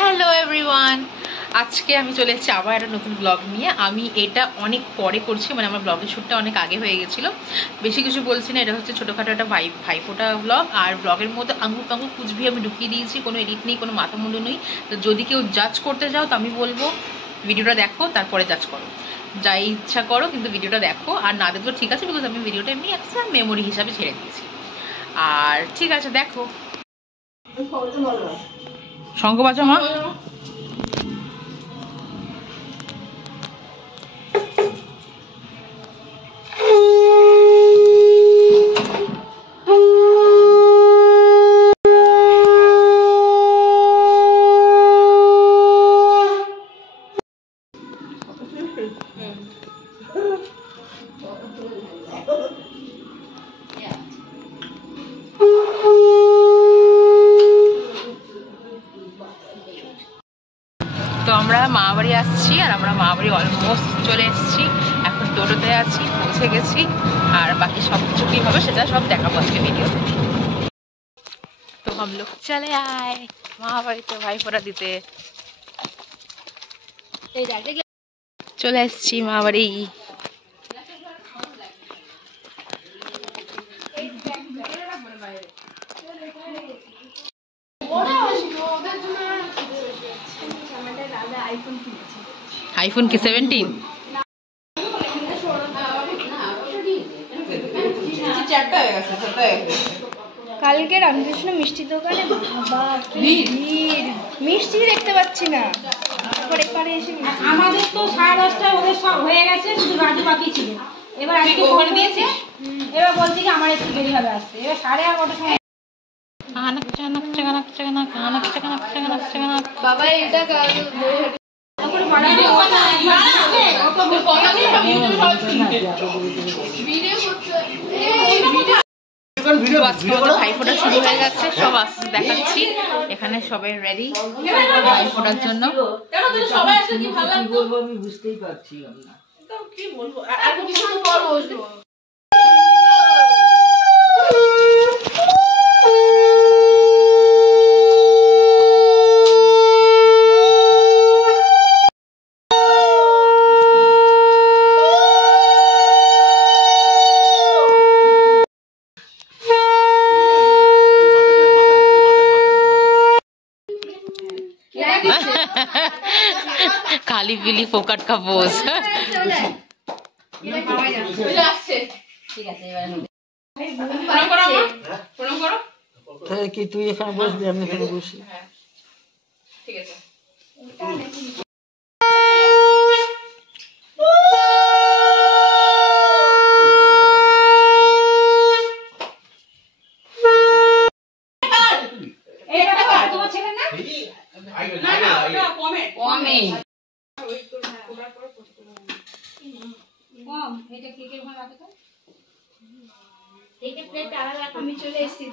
Hello everyone, আজকে আমি চলে এসেছি আবার একটা নতুন ব্লগ নিয়ে। আমি এটা অনেক পরে করছি, মানে আমার ব্লগের শ্যুটটা অনেক আগে হয়ে গেছিলো। বেশি কিছু বলছি না, এটা হচ্ছে ছোটোখাটো একটা ভাইফোঁটা ব্লগ। আর ব্লগের মধ্যে আঙুর টাঙুর কুচবি আমি ঢুকিয়ে দিয়েছি, কোনো এডিট নেই, কোনো মাথা মুন্ডু নেই। তো যদি কেউ জাজ করতে যাও তো আমি বলবো ভিডিওটা দেখো, তারপরে জাজ করো, যাই ইচ্ছা করো, কিন্তু ভিডিওটা দেখো। আর না দেখো ঠিক আছে, বিকজ আমি ভিডিওটা এমনি একটা মেমোরি হিসাবে ছেড়ে দিয়েছি। আর ঠিক আছে, দেখো। শঙ্খ বাজা মা। তো আমরা মামাবাড়ি আসছি, আর আমরা মামাবাড়ি অলমোস্ট চলে এসেছি। এখন টোটোতে আছি, পৌঁছে গেছি। আর বাকি সব কিছু কী হবে সেটা সব দেখাবো আজকে ভিডিওতে। তো हम लोग চলে আয় মামাবাড়িতে ভাইফোঁটা দিতে। চলে এসেছি মামাবাড়ি। আইফোন কি 17? কালকে রামকৃষ্ণ মিষ্টির দোকানে বাবা কি ভিড়, মিষ্টি দেখতে পাচ্ছি না। তারপর এখানে এসে আমাদের তো 10:30টায় ওদের সব হয়ে গেছে, শুধু রাজু বাকি ছিল। এবার আজকে ওখানে দিয়েছি, এবার বলছি কি আমার একটু দেরি হবে আসতে। এবার 11:30টার সময় বাবা এটা ভাইফোঁটা শুরু হয়ে গেছে, সব আস্তে দেখাচ্ছি। এখানে সবাই রেডি ভাইফোঁটার জন্য। আমি বুঝতেই পারছি না কি বলবো। खाली पीली फोकट का पोज। কি তুই এখানে বসবি, আমি এখানে বসি। ঠিক আছে। আমি চলে এসেছি।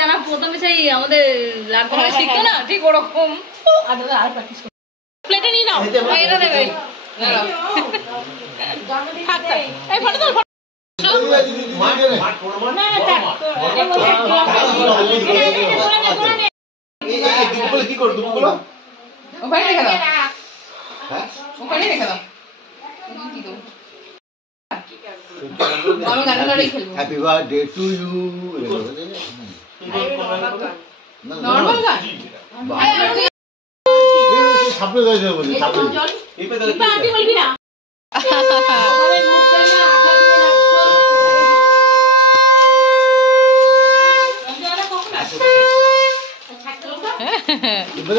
যারা প্রথমে সেই আমাদের লাগবে শিখতো না, ঠিক ওরকম। আর প্র্যাকটিস প্লেটে নিয়ে নাও, এটা দেবে। এই ফটো দাও। না করে দুপুরগুলো ওখানে রেখে দাও, হ্যাঁ ওখানে রেখে দাও। আমি গান ধরেই খেলবো। Happy birthday to you normal গান সাপড়ে যাইতে বলি সাপড়ে বলবি না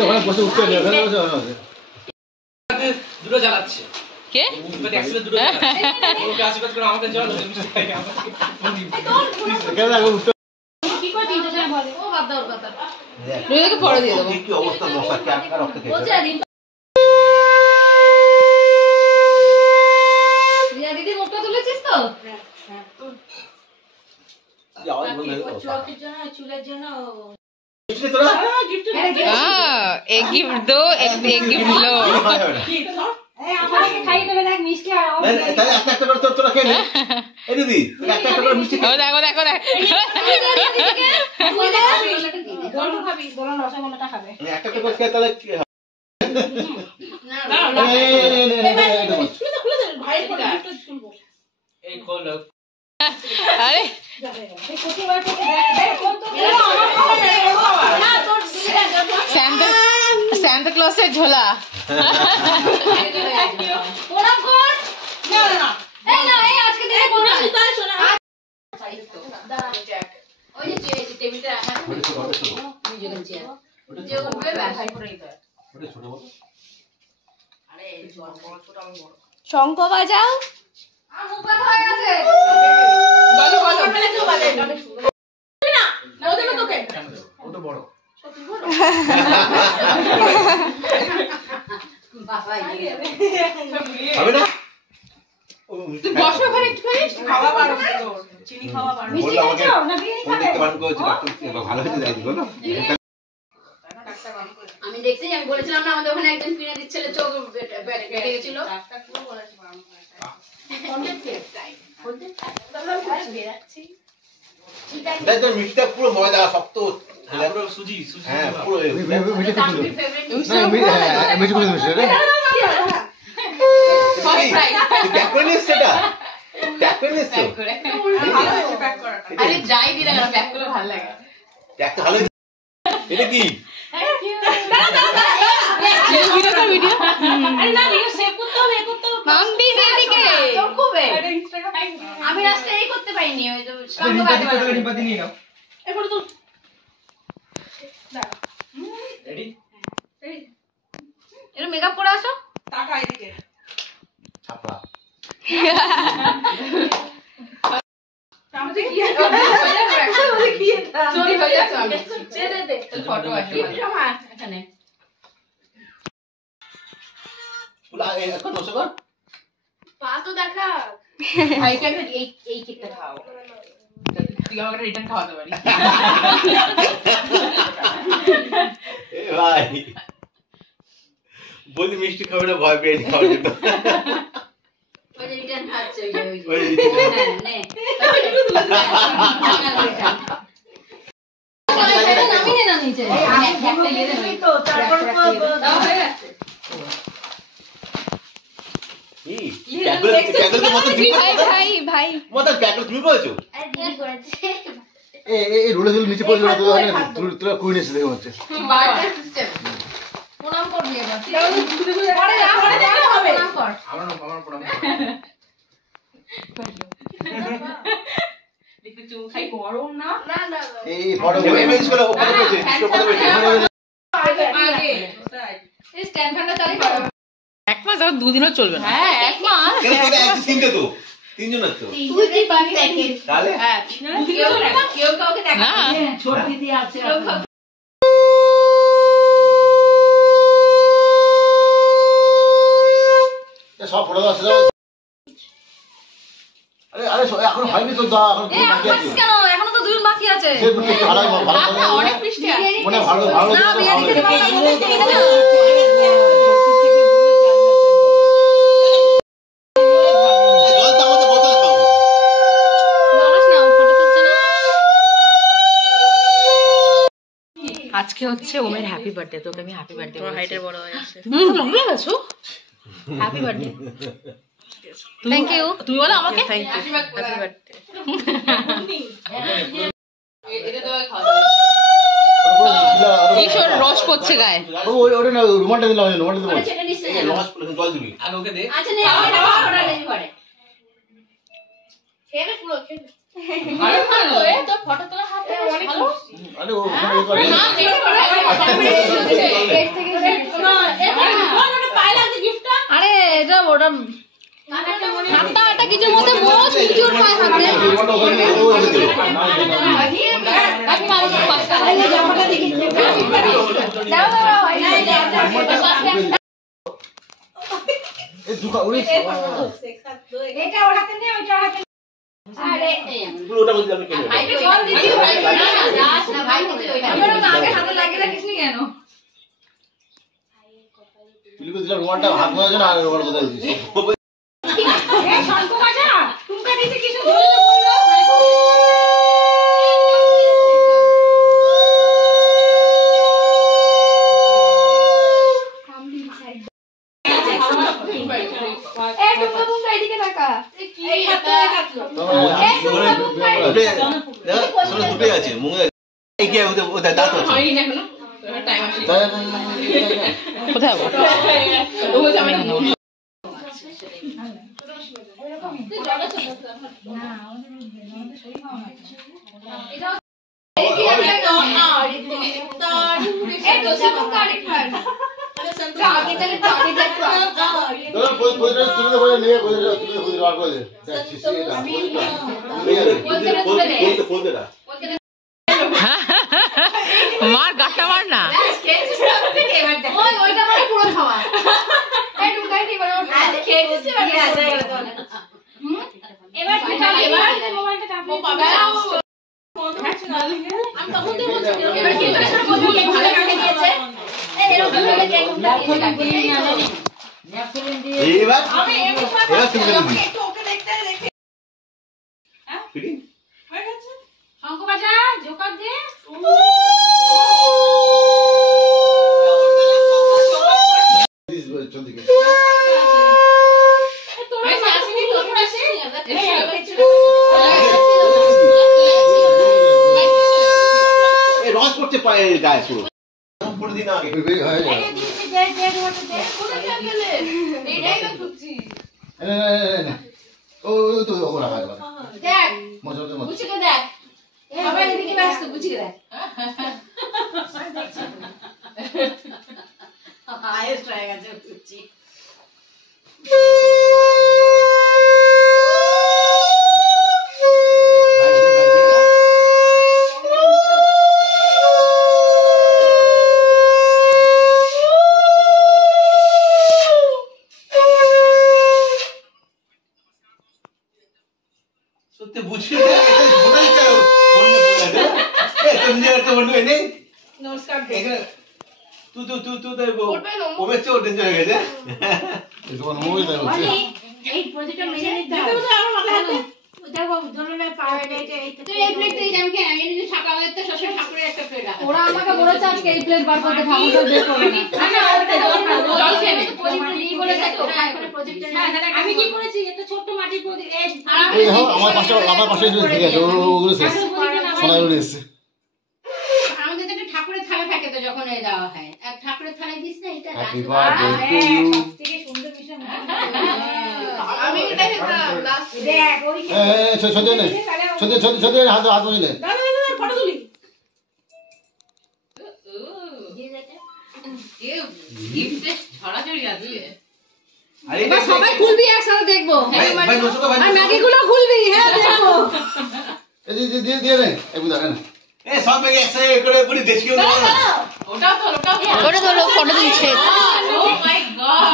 ওখানে বসে উঠতে হবে ওখানে বসে দুটো জ্বালাচ্ছে কে একসাথে দুটো জ্বালাচ্ছে ওকে আশীর্বাদ করে আমাকে জল কি করে দিতে চাই বলে ও বাদ দাও বাদ দাও রোহিতকে পরে দিয়ে দেবো। কি অবস্থা মশা কি আর রক্ত খেয়েছে রিয়া দিদি মুখটা তুলেছিস তো চুলের জন্য एक गिफ्ट दो, एक गिफ्ट लो। আমাকে খাইয়ে দেবে দেখ মিষ্টি আর তাহলে একটা করে তোরা খেয়ে নে এই দিদি একটা করে মিষ্টি ও দেখো দেখো দেখো বলুন খাবি বলুন রসগোল্লাটা খাবে একটা করে খেয়ে তাহলে কি হবে এই খোল अरे सैंटा क्लॉज से झोला শঙ্খ বাজাও। বলো বলো ওটা বড় হবে না বসো ওখানে একটুখানি খাওয়া বাড়ো চিনি খাওয়া বাড়ো বললো আমাকে ফোন দেখতে বারণ করেছে ডাক্তার ভালো হয়েছে যাই বলো আমি দেখছি আমি বলেছিলাম না আমাদের ওখানে একজন কিনে দিচ্ছিল চোখ বেড়ে গেছিল দেখ তোর মিষ্টিটা পুরো ময়দা শক্ত পুরো সুজি সুজি হ্যাঁ পুরো আরে যাই দিলে না প্যাক করে ভালো লাগে ভালো এটা কি ভিডিও আরে না ভিডিও সেভ করতে হবে করতে হবে মাম্পি দিদিকে তোর খুবে আমি রাস্তা এই করতে পারিনি ওই তো সঙ্গ নিপাতি নিয়ে নাও এরপর তো রেডি এর মেকআপ করে আসো টাকা এদিকে ছাপড়া আমাদের কি চুরি হয়ে যাচ্ছে আমি দে দে ফটো আসে এখানে এখন বসে কর পা তো দেখা ভাইকে এই কেকটা খাও তুই আমাকে রিটার্ন খাওয়াতে পারি ভাই বলি মিষ্টি খাবে না ভয় পেয়ে খাওয়ার জন্য ওই যে রিটার্ন খাচ্ছে ওই return হ্যাঁ নে নামিয়ে না নিচে একটা ইয়ে দেন তো তারপর হয়ে গেছে কি প্যাকেট তো মত দিন ভাই ভাই ভাই মত প্যাকেট তুমি করেছো আর দিদি করেছে এই রোলে রোলে নিচে পড়ে গেল তো তোরা কই নিছিস দেখো হচ্ছে বার্থডে সিস্টেম প্রণাম করবি এবার পরে না পরে দেখা হবে প্রণাম কর আমার প্রণাম একটু চুল খাই গরম না না না এই ফটো ইমেজ করে ওপরে পেছে ফটো পেছে আগে এই স্ট্যান্ড ফ্যানটা চালিয়ে দাও এক মাস আর দুদিনও চলবে না হ্যাঁ এক মাস কেন তোরা এক তিনটে তো তিনজন আছে তুই কি পাবি দেখে তাহলে হ্যাঁ কেউ কাউকে দেখা না ছোট দিদি আছে সব ফটো আছে আরে আরে এখন হয়নি তো দা এখন বাকি আছে কেন এখনো তো দুই বাকি আছে সে ভালো ভালো অনেক বৃষ্টি আছে মানে ভালো ভালো না বিরিয়ানি খেতে পারবো না বলতে কি না জল তো আমাদের বোতলে খাও নারাস না ফটো তুলছে না আজকে হচ্ছে ওমের হ্যাপি বার্থডে, তোকে আমি হ্যাপি বার্থডে তোমার হাইটের বড় হয়ে গেছে। তুমি তো লম্বা হয়ে গেছো। Happy birthday. Thank you. তুমি বলো আমাকে থ্যাংক ইউ, হ্যাপি বার্থডে। এটা তো খাওয়া যাবে। ঈশ্বর রস পড়ছে গায়ে। ওটা না রুমালটা দিলাম, রুমালটা দিলাম। ওটা ছেড়ে নিচ্ছে না। জল দিবি। আর ওকে দে। আচ্ছা নে ওটা রেডি করে। খেয়ে পুরো খেয়ে। আরে ভালো এ তো ফটো তোলা হাতে অনেক ভালো। আরে ও ওখানে করে। না খেয়ে করে কেক থেকে এটা পায় লাগছে গিফটটা। আরে এটা ওটা হাতটা এটা কিছু মধ্যে মোচ কিছু পায় হাতে। রুমালটা ওখানে ও দিতে। আপনি মারো পাঁচটা। এই জামাটা দেখি। দাও দাও এই দুকা ওরে এটা ওর হাতে নে, ওইটা ওর হাতে নে। আরে পুরোটা বলতে আমি কেন? ভাই তো জল দিছি ভাই না না ভাই দিতে ওই আমরা না আগে হাতে লাগিয়ে রাখিস নি কেন? পিলুকে দিলাম রুমালটা হাত মজা না আর রুমাল বদল দিছি। এই শঙ্খ বাজা, টুমকা দিতে কিছু বললো বললো। এই টুকটা টুকটা এদিকে তাকা। এই হাতে কাটলো। দুটোই আছে মুখে এগিয়ে ওটা দাঁত আছে। হয়নি এখনো টাইম আছে। কোথায় যাবো? ও বলছে আমি খাবো। এই তো সব কাটি খায়। আগে চলে তো আগে যাই তো। তোরা পয়সা তুলে বলে নিয়ে পয়সা তুলে খুঁজে বার করে দে। দেখ শিশি এটা। বলতে না। মার গাটটা মার না। ওই ওইটা মানে পুরো খাওয়া। এই টুকটা দি বড়। আজ খেয়েছিস বাকি আছে এগুলো। এবার এবার মোবাইলটা টাপে পাবে। আমি তখন তো বলছি এবার কি করে সব বলবি কেক ভালো কাটে দিয়েছে। এই এরকম ভাবে কেক এবার আমি এমনি এবার তুমি দিবি। একটু ওকে দেখতে দেখে ফিটিং হয়ে গেছে। শঙ্খ বাজা, জোকার দে। দিস বল চল দিকে। তোরা আসেনি তো তোরা আসেনি এই রস পড়ছে পায়ে গায়ে পুরো। পড়ে দিন আগে হয়ে যায়। এই দিদি দে দে ওটা দে। কোথায় গেলে এইটাই তো খুঁজছি। না ও তো ওরা ভাই দেখ মজা মজা গুছিয়ে দেখ সবাই এদিকে ব্যস্ত গুছিয়ে দেখ হাইয়েস্ট হয়ে গেছে গুছি সত্যি বুঝিয়ে দে এটা ঝোলাই চাও বন্ধ করে দে এ তুমি একটা বন্ধ এনে নমস্কার দে তুই তো ওবে চো ডেঞ্জার হয়ে গেছে তোমার মোবাইল দাও এই প্রজেক্টটা মেনে নিতে হবে। আমার মাথায় হাতে দেখো ধরুন পাওয়ার এই তুই এই প্লেট তুই জাম খেয়ে আমি যদি সকালে তো শ্বশুর ঠাকুরের একটা প্লেট আছে ওরা আমাকে বলেছে আজকে এই প্লেট বার করতে ঠাকুরটা বের করবে না। জল খেয়ে নে প্রজেক্টটা দিয়ে বলেছে তো এখন প্রজেক্টটা আমি কি করেছি একটা ছোট্ট মাটির প্রদীপ এই এই হ্যাঁ আমার পাশে ঠিক আছে ওগুলো শেষ সোনা গুলো এসছে আমাদের তো একটা ঠাকুরের থালা থাকে তো যখন এই দেওয়া হয় এক ঠাকুরের থালায় দিস না এটা হ্যাপি বার্থডে টু ইউ থেকে সুন্দর বিষয় আমি এটা খেতাম লাস্ট দেখ ওই এই সত্যি নে সত্যি হাত হাত বলে ফটো তুলি গিফট ছড়াছড়ি আছে আরে এবার সবাই খুলবি একসাথে দেখবো। ভাই নষ্ট ভাই আর ম্যাগি গুলো খুলবি, হ্যাঁ দেখবো। এই দিয়ে নে এই বুঝা না এ সব মেগে একসাথে করে পুরো দেশীয় না ওটাও ওটা ধরো ফটো দিচ্ছে ও মাই গড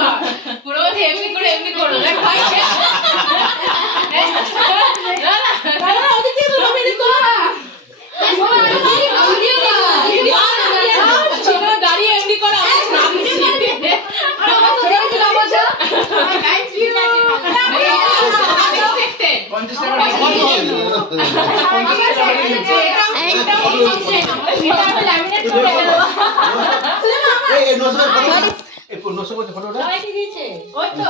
পুরো এমনি করো দেখ ভাই না ওদিকে তো আমি দেখো দাঁড়িয়ে এমনি করো টাকা এই 900 এই 900 করতে ফটোটা সবাই কি দিয়েছে? ওই তো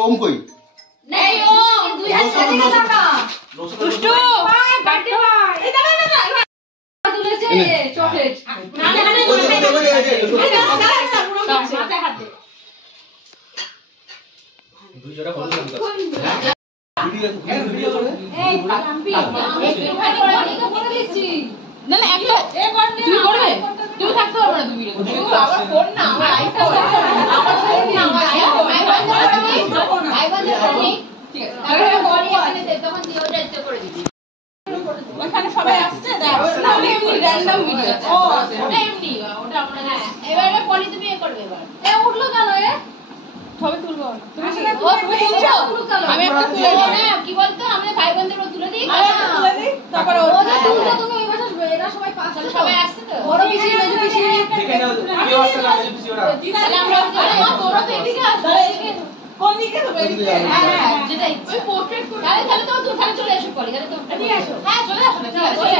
ওম কই নেই ও 2000 টাকা 900 দুষ্টু বার্থডে ভাই তুলেছে চকলেট না না মাথায় হাত দে দুই জোড়া হলুদ রঙ ভিডিও করে এই পালাম্পি একটুখানি বডিকে বলে দিচ্ছি না না একটা তুমি করবে তুমি থাকতে পারবে না তুমি আমার ফোন না আমার আইফোন আমার ফোন না আমার আইফোন ঠিক আছে তাহলে বডি এখানে দে তখন দিয়ে ওটা ইচ্ছে করে দিবি ওখানে সবাই আসছে দেখ না এমনি র্যান্ডম ভিডিও ও ওটা এমনি ওটা আমরা এবার বডি তুমি এ করবে এবার এ উঠলো কেন এ সবাই তুলবো তুমি আসলে ও তুমি তুলছো আমি একটা তুলে দিই কি বলতো আমরা ভাই বোনদের তুলে দিই তুলে দিই তারপরে ও যে তুলছো তুমি ওই পাশে আসবে এরা সবাই পাশে সবাই আসছে তো বড় পিসি মেজো পিসি দেখে নাও কেউ আসছে না যে পিছি ওরা তাহলে আমরা তোরা তো এদিকে আসবে কোন দিকে হবে এদিকে হ্যাঁ যেটা ইচ্ছে পোর্ট্রেট করে তাহলে তো তুই চলে এসো পরে তাহলে তো নিয়ে আসো হ্যাঁ চলে আসো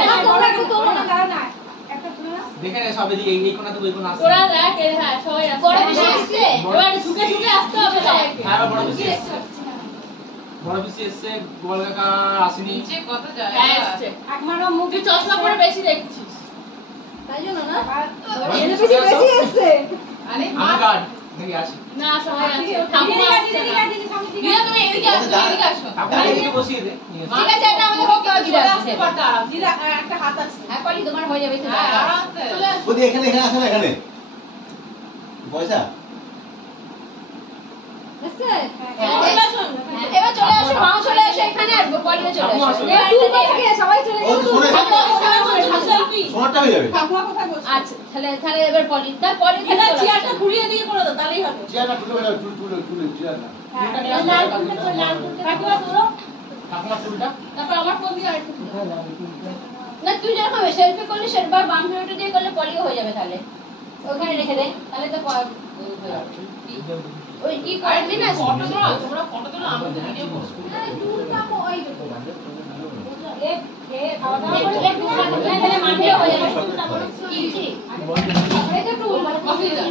না তোমরা একটু তোলো না না একটা তুলো দেখে নে সব এদিকে এই কোণা থেকে ওই কোণা আসছে তোরা দেখ হ্যাঁ সবাই আসছে বড় পিসি আসছে এবার ঝুঁকে ঝুঁকে আসতে হবে হ্যাঁ বড় পিছি এসছে বড় পিছি এসছে গোপাল কাকা আসেনি নিচে কত যায় হ্যাঁ আসছে একমারও মুখে চশমা পরে বেশি দেখছিস তাই জন্য না বেশি এসছে আরে আমি গার্ড দেখি আসি না সবাই আসছে ঠাকুমা আসছে না দিদা তুমি এদিকে আসো এদিকে আসো আপনারা এদিকে বসিয়ে দে ঠিক আছে এটা আমাদের হোক চলে আসতে পারতা দিদা একটা হাত আছে হ্যাঁ পারি তোমার হয়ে যাবে তো হ্যাঁ আরামসে চলে আসো ওদি এখানে এখানে আসো না এখানে পয়সা এবার চলে আসো মাও চলে আসো এখানে আর বলিও চলে আসো সবাই চলে ও তো শুনে সোনারটা হয়ে যাবে আচ্ছা তাহলে এবার পলি তারপরে চেয়ারটা ঘুরিয়ে দিয়ে করে দাও তাহলেই হবে চেয়ারটা তুলে তুলে চেয়ারটা লাল ফুলটা তো লাল ফুলটা কাকিমা তোলো আপনার চুলটা তারপর আমার ফোন দিয়ে আরেকটু না তুই যখন সেলফি করলে সেবার বাম ভিডিওটা দিয়ে করলে পলিও হয়ে যাবে তাহলে ওখানে রেখে দে তাহলে তো ওই কি করে দিন না ফটো তোলা তোমরা ফটো তোলা আমি ভিডিও করব খাওয়া দাওয়া করে একটু তাহলে মাঠে হয়ে যাবে কি এটা একটু কফি দাও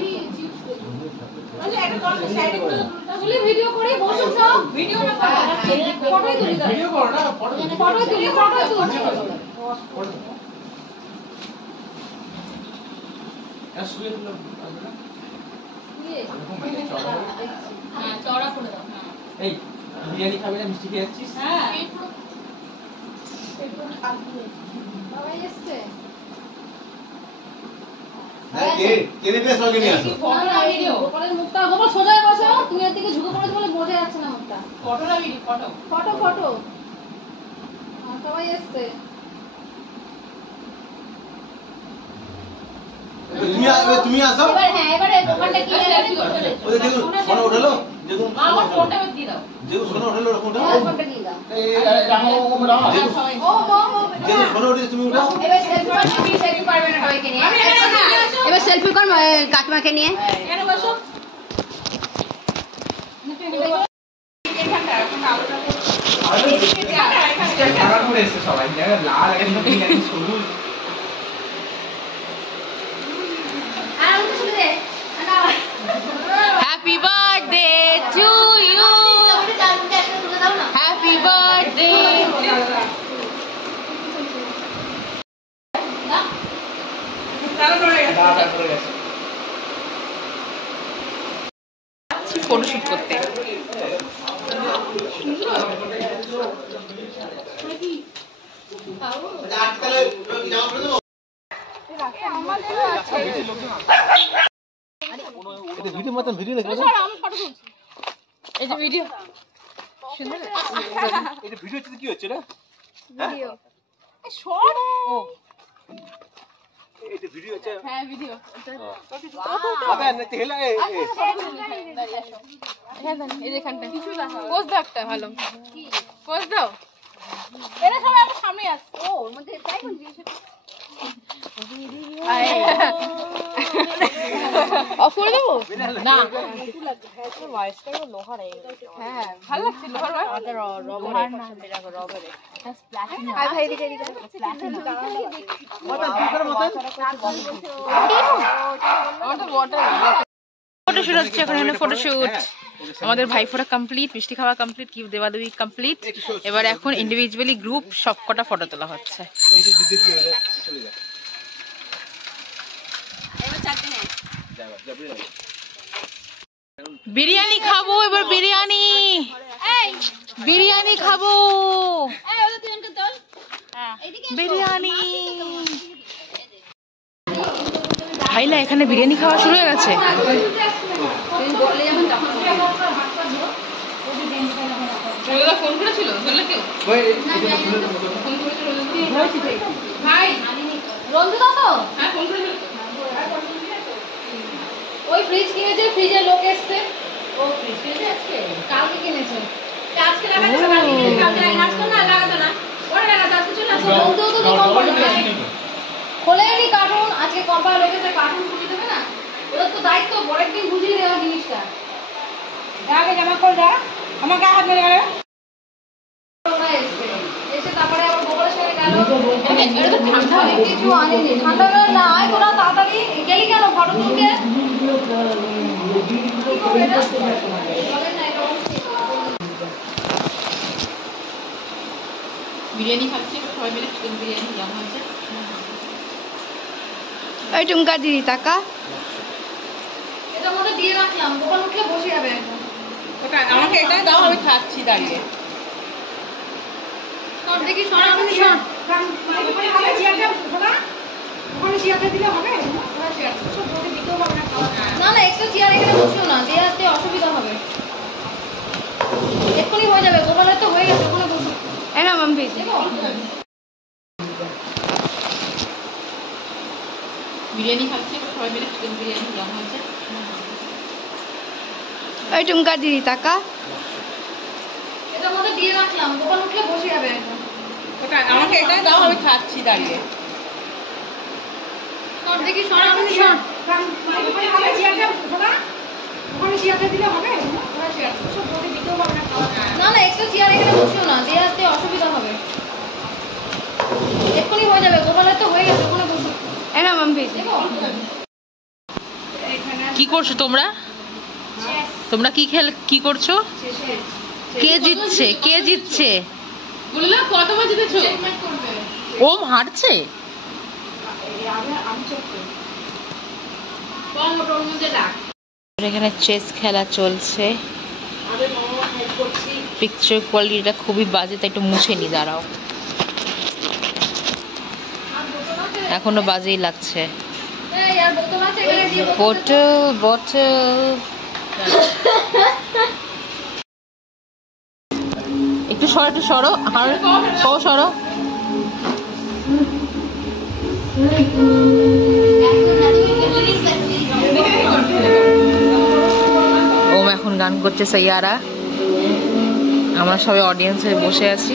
তাহলে ভিডিও করে বসো সব ভিডিও না ফটো তুলি দাও ভিডিও করো না ফটো তুলি আর শুয়ে দিল হ্যাঁ চড়া করে দাও এই বিরিয়ানি খাবে না মিষ্টি খেয়ে যাচ্ছিস হ্যাঁ সবাই এসছে হ্যাঁ কেনে ড্রেস লগে নিয়ে আসো ফটো না ভিডিও গোপালের মুখটা গোপাল সোজা বসো তুমি এর দিকে ঝুঁকে পড়ে বলে বোঝা যাচ্ছে না মুখটা ফটো না ভিডিও ফটো ফটো সবাই এসছে তুমি আসো এবার হ্যাঁ এবারে দোকানটা কি ওই দেখুন সোনা উঠালো দেখুন মা আমার ফোনটা দিয়ে দাও দেখুন সোনা উঠালো ওরকম উঠাও ফোনটা দিয়ে দাও এই রামো সবাই ও দেখুন সোনা উঠে তুমি উঠাও এবার সেলফি পারবে না সবাইকে নিয়ে এবার সেলফি কর কাকিমাকে নিয়ে এখানে বসো খারাপ করে এসেছে সবাই জায়গা লাল একদম বিরিয়ানি সবুজ happy birthday to you happy birthday photoshoot করতে আজকাল জামা পরে দেবো এটা ভিডিও মতন ভিডিও লেখা এই যে ভিডিও এটা ভিডিও হচ্ছে কি হচ্ছে রে ভিডিও শর্ট ও এটা ভিডিও হচ্ছে হ্যাঁ ভিডিও আবে না তেলা হ্যাঁ এই যে এখানটা পোজ দাও একটা ভালো পোজ দাও এরা সবাই আমার সামনে আসছে ও ওর মধ্যে তাই বলছি অফ করে দেবো না হ্যাঁ ভালো লাগছে লোহার রবার আর ভাই এদিকে এদিকে ওটা ফটোশুট হচ্ছে এখন, এখানে ফটোশুট। আমাদের ভাইফোঁটা কমপ্লিট, মিষ্টি খাওয়া কমপ্লিট, গিফট দেওয়া দেওয়ি কমপ্লিট। এবার এখন ইন্ডিভিজুয়ালি গ্রুপ সব কটা ফটো তোলা হচ্ছে। বিরিয়ানি খাবো এবার, বিরিয়ানি বিরিয়ানি খাবো, বিরিয়ানি। ভাইলা এখানে বিরিয়ানি খাওয়া শুরু হয়ে গেছে। ফোন করেছিল কেউ? ভাই রঞ্জুদা তো হ্যাঁ ফোন করেছিল। ওই ফ্রিজ কিনেছে, ফ্রিজে লোক এসছে। ও ফ্রিজ কিনেছে আজকে, কালকে কিনেছে। আজকে লাগাতে না, কালকে কিনেছে। কালকে আসতো না, লাগাতো না, ওরা লাগাতো। আজকে চলে আসো। বলতেও তো কম পড়েছে, খোলেনি কার্টুন। আজকে কোম্পানি লোকের কার্টুন খুলে দেবে না, ওদের তো দায়িত্ব পরের দিন বুঝিয়ে দেওয়া জিনিসটা। আগে জামা খোল দা, আমার গায়ে হাত মেরে গেল। ওরা এসছে, এসে তারপরে আবার গোপালের সাথে গেল। এটা তো ঠান্ডা হয়ে কিছু আনেনি। ঠান্ডা হলে না আয় তোরা তাড়াতাড়ি গেলি কেন ফটো তুলতে? কি করবে এটা? বলেন না, এটা বিরিয়ানি খাচ্ছি সবাই মিলে, চিকেন বিরিয়ানি যেমন হয়েছে। ওই টুমকা দিদি টাকা এটার মধ্যে দিয়ে রাখলাম, গোপাল উঠলে বসে যাবে। আমাকে এটা দাও, আমি খাচ্ছি দাঁড়িয়ে। দেখি শোনা, আপনি শোন। ওখানে চেয়ারটা খোলা, ওখানে চেয়ারটা দিলে হবে। সব বলে দিতেও হবে না, খাওয়া না না, একটু চেয়ার এখানে বসিও না, দেওয়াতে অসুবিধা হবে। এক্ষুনি হয়ে যাবে, গোপালের তো হয়ে গেছে, ওখানে বসো। এনা মাম্পি বিরিয়ানি খাচ্ছি সবাই মিলে, চিকেন বিরিয়ানি যেমন হয়েছে। ওই টুমকা দিদি টাকা এটার মধ্যে দিয়ে রাখলাম, গোপাল উঠলে বসে যাবে। আমাকে এটা দাও, আমি খাচ্ছি দাঁড়িয়ে। দেখি শোনা, আপনি শোন। ওখানে চেয়ারটা খোলা, ওখানে চেয়ারটা দিলে হবে। সব বলে দিতেও হবে না, খাওয়া না না, একটু চেয়ার এখানে বসিও না, দেওয়াতে অসুবিধা হবে। এক্ষুনি হয়ে যাবে, গোপালের তো হয়ে গেছে, ওখানে বসো। এনা মাম্পি কি করছো তোমরা? তোমরা কি করছো? কে জিতছে? কে জিতছে? বললাম কতবার জিতেছো? ওম হারছে। এখানে চেস খেলা চলছে। পিকচার কোয়ালিটিটা খুবই বাজে, তাই একটু মুছে নি, দাঁড়াও। এখনো বাজেই লাগছে। এই আর বোতল আছে এখানে দিয়ে বোতল। Bottle bottle. একটু সরো, একটু সরো, সরো। ওম এখন গান করছে সাইয়ারা, আমরা সবাই অডিয়েন্সে বসে আছি।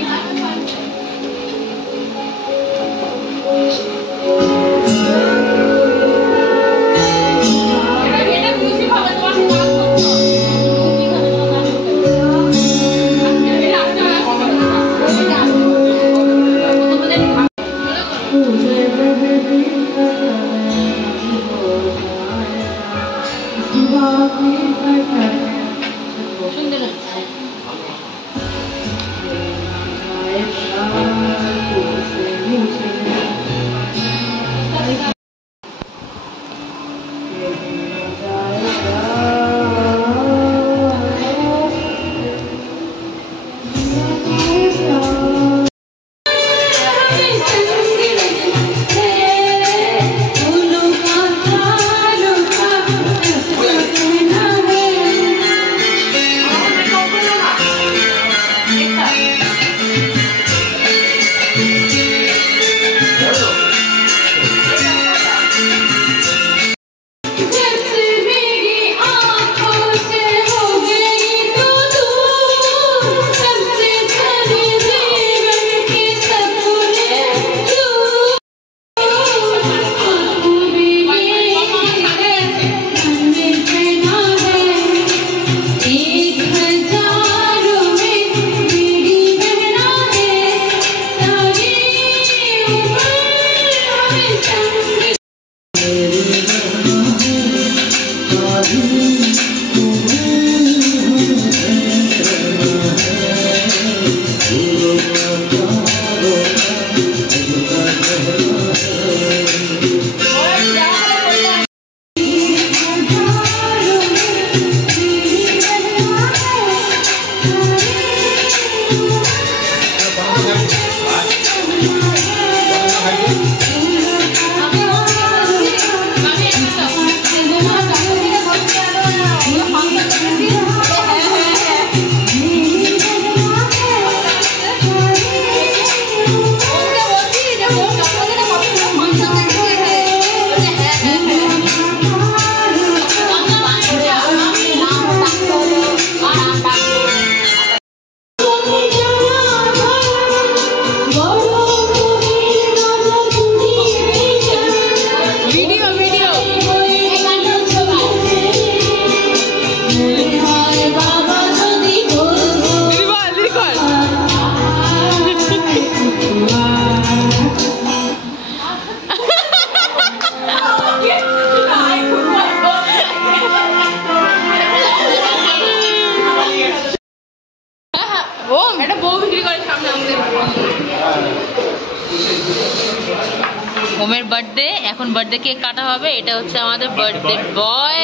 ওমের বার্থডে, এখন বার্থডে কেক কাটা হবে। এটা হচ্ছে আমাদের বার্থডে বয়,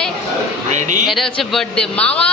এটা হচ্ছে বার্থডে মামা।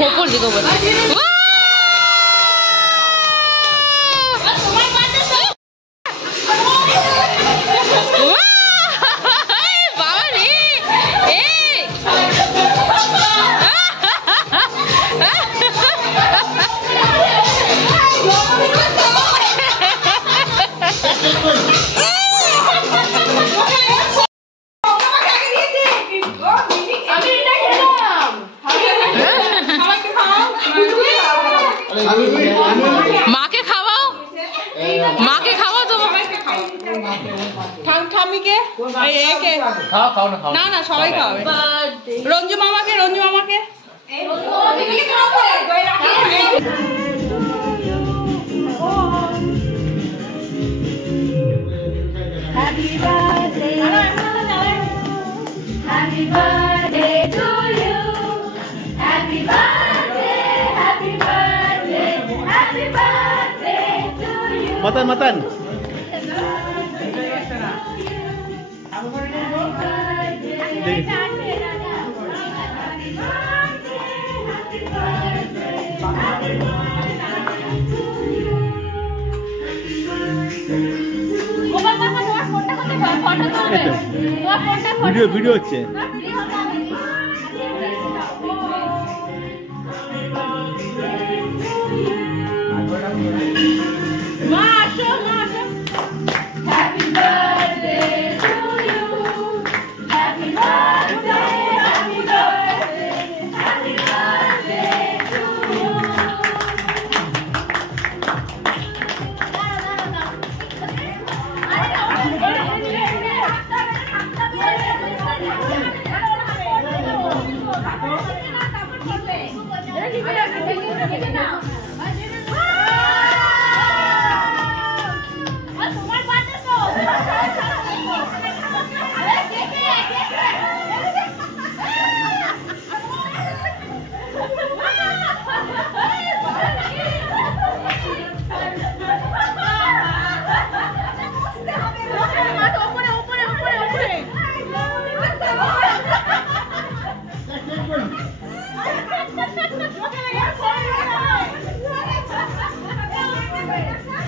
হোপর দিকে মাকে খাওয়াও, মাকে খাওয়াও তো, ঠামিকে না না সবাই খাওয়াবে। রঞ্জু মামাকে, রঞ্জু মামাকে Happy birthday to you. Happy birthday, happy birthday, happy birthday to you. Matan, matan. Video হচ্ছে। Happy birthday to you. Happy birthday, happy birthday, happy birthday to you.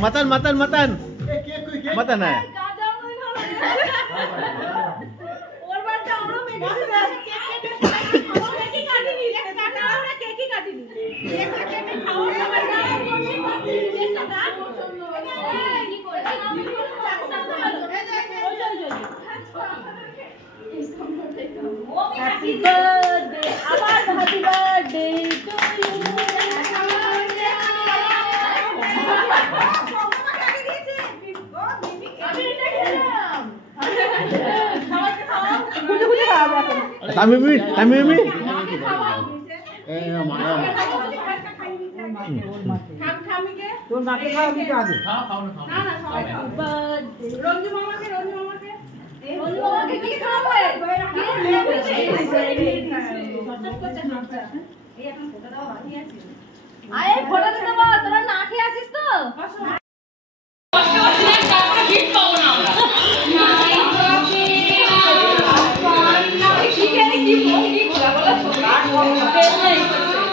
Mutton mutton mutton mutton है Happy birthday, আমার happy birthday to you. আমি তোর নাকে খাওয়াবি তো আগে খাও খাও না খাও না রঞ্জু মামাকে কি খাবে আরে ফটো দিতে বল তোরা না খেয়ে আসিস তো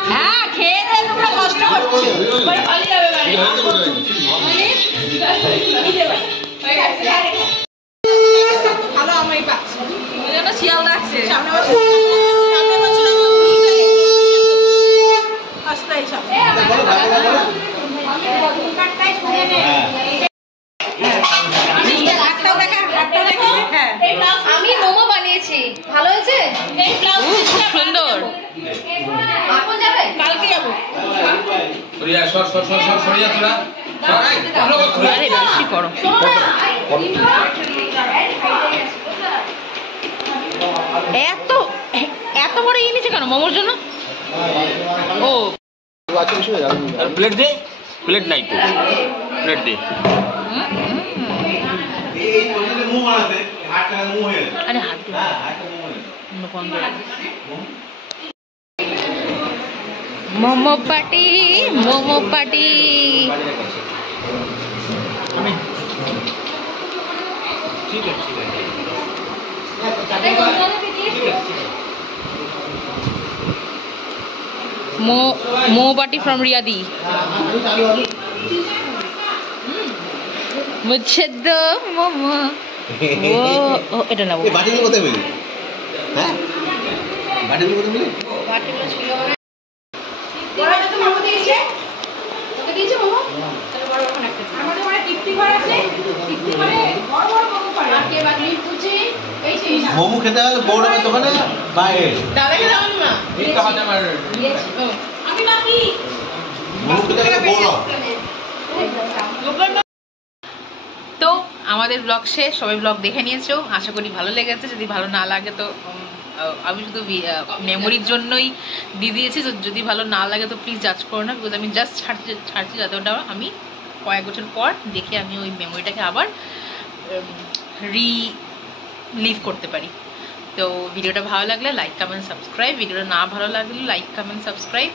হ্যাঁ খেয়ে দে তোমরা কষ্ট করছো ভালো যাবে ভালো আমি পাচ্ছি ওই জন্য শিয়াল লাগছে সামনে আমি মোমো বানিয়েছি ভালো হয়েছে খুব সুন্দর এখন যাবে কালকে যাবো আরে বেশি করো এত এত বড় ইয়ে নিচে কেন মোমোর জন্য ও प्लेट दे प्लेट नहीं तो प्लेट दे আরে হাত মোমো পার্টি ठीक है মোমো পার্টি ফ্রম রিয়াদি মুঝে দো মোমো ও এটা না বাটিগুলো কোথায় পেলি হ্যাঁ বাটিগুলো কোথায় পেলি আমাদের মানে তৃপ্তি ঘর আছে তৃপ্তি ঘরে বড় বড় মোমো পারে আর কে বাকি পুচি এই সেই না মোমো খেতে হলে বৌড়ামের দোকানে বাইরে দাদাকে দাও না এই কাবাতে আমার আমি বাকি মোমো খেতে হলে বৌড়া তো আমাদের ব্লগ শেষ সবাই ব্লগ দেখে নিয়েছো আশা করি ভালো লেগেছে যদি ভালো না লাগে তো আমি শুধু মেমোরির জন্যই দিয়ে দিয়েছি তো যদি ভালো না লাগে তো প্লিজ জাজ করো না বিকজ আমি জাস্ট ছাড়ছি যাতে ওটা আমি কয়েক বছর পর দেখে আমি ওই মেমোরিটাকে আবার রিলিভ করতে পারি তো ভিডিওটা ভালো লাগলে লাইক কমেন্ট সাবস্ক্রাইব ভিডিওটা না ভালো লাগলে লাইক কমেন্ট সাবস্ক্রাইব